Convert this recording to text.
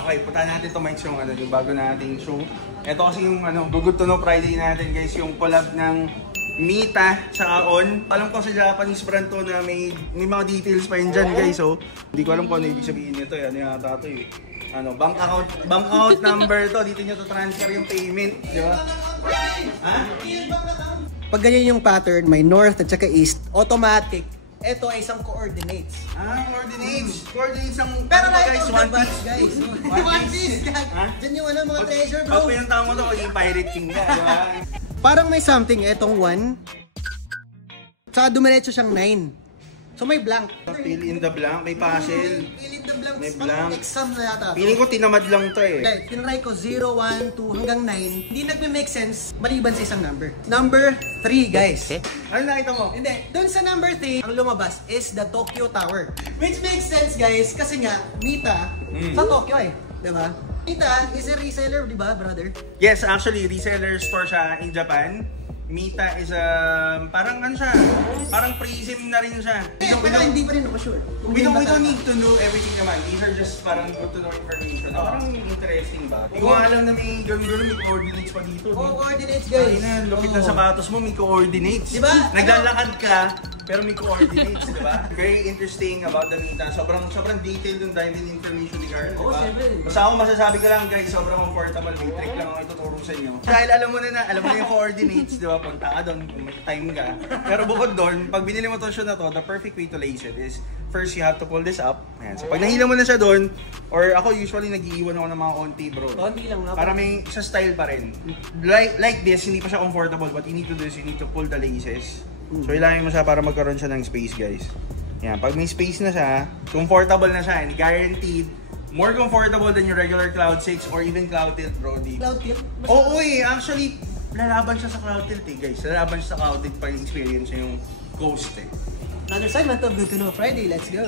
Okay, punta natin to Mike yung bago nating show. Ito kasi yung Good to Know Friday natin guys, yung collab ng Mita sa On. Alam ko sa Japanese brand to na may mga details pa yun dyan guys. So, hindi ko alam kung ano ibig sabihin nito. Ano yata to eh. Bank account number to. Dito nyo to transfer yung payment. Di ba? Ha? Pag ganyan yung pattern, may north at saka east, automatic. Ito ay isang coordinates. Coordinates. Coordinates ang... Pero guys, one piece. Guys. One piece. Diyan yung mga treasure bro. Pag pinunta mo to, yung Pirate King ka. Di ba? Parang may something, etong 1. Saka dumiretso siyang 9. So may blank. Fill in the blank, may puzzle. Fill in the blank. May blank. Exam na yata. Feeling ko tinamad lang to eh. Dahil tinry ko 0, 1, 2 hanggang 9. Hindi nagme-make sense maliban sa isang number. Number 3 guys. Ano nakita mo? Hindi. Doon sa number 3, ang lumabas is the Tokyo Tower. Which makes sense guys kasi nga, Mita sa Tokyo eh. Diba? Mita is a reseller, diba brother? Yes, actually reseller store siya in Japan. Mita is parang siya, parang prism na rin siya. Pero hindi pa rin ako sure. We don't need to know everything naman. These are just parang good to know information. Parang interesting ba? Hindi ko alam na may gano'n may coordinates pa dito. Coordinates guys. Lupit ng sapatos mo, may coordinates. Diba? Naglalakad ka, pero may coordinates, di ba? Very interesting about the Mita. Sobrang detailed yung diving information ni Carl, di ba? Basta ako masasabi ko lang guys, sobrang comfortable. May trick lang ako ituturo sa inyo. Dahil alam mo na yung coordinates, di ba? Punta ka doon, may time ka. Pero bukod doon, pag binili mo itong shoe na to, the perfect way to lace it is, first you have to pull this up. Ayan. So pag nahila mo na siya doon, or ako usually nag-iiwan ako ng mga konti bro. Konti lang nga. Para may sa style pa rin. Like this, hindi pa siya comfortable. What you need to do is you need to pull the laces. So ilangin mo siya para magkaroon siya ng space guys. Yan, pag may space na siya, comfortable na siya and guaranteed more comfortable than your regular Cloud 6 or even Cloud Tilt Pro D. Cloud Tilt? Oo eh, actually lalaban siya sa Cloud Tilt eh guys. Lalaban siya sa Cloud Tilt para experience niya yung Ghost eh. Another segment of Good to Know Friday, let's go!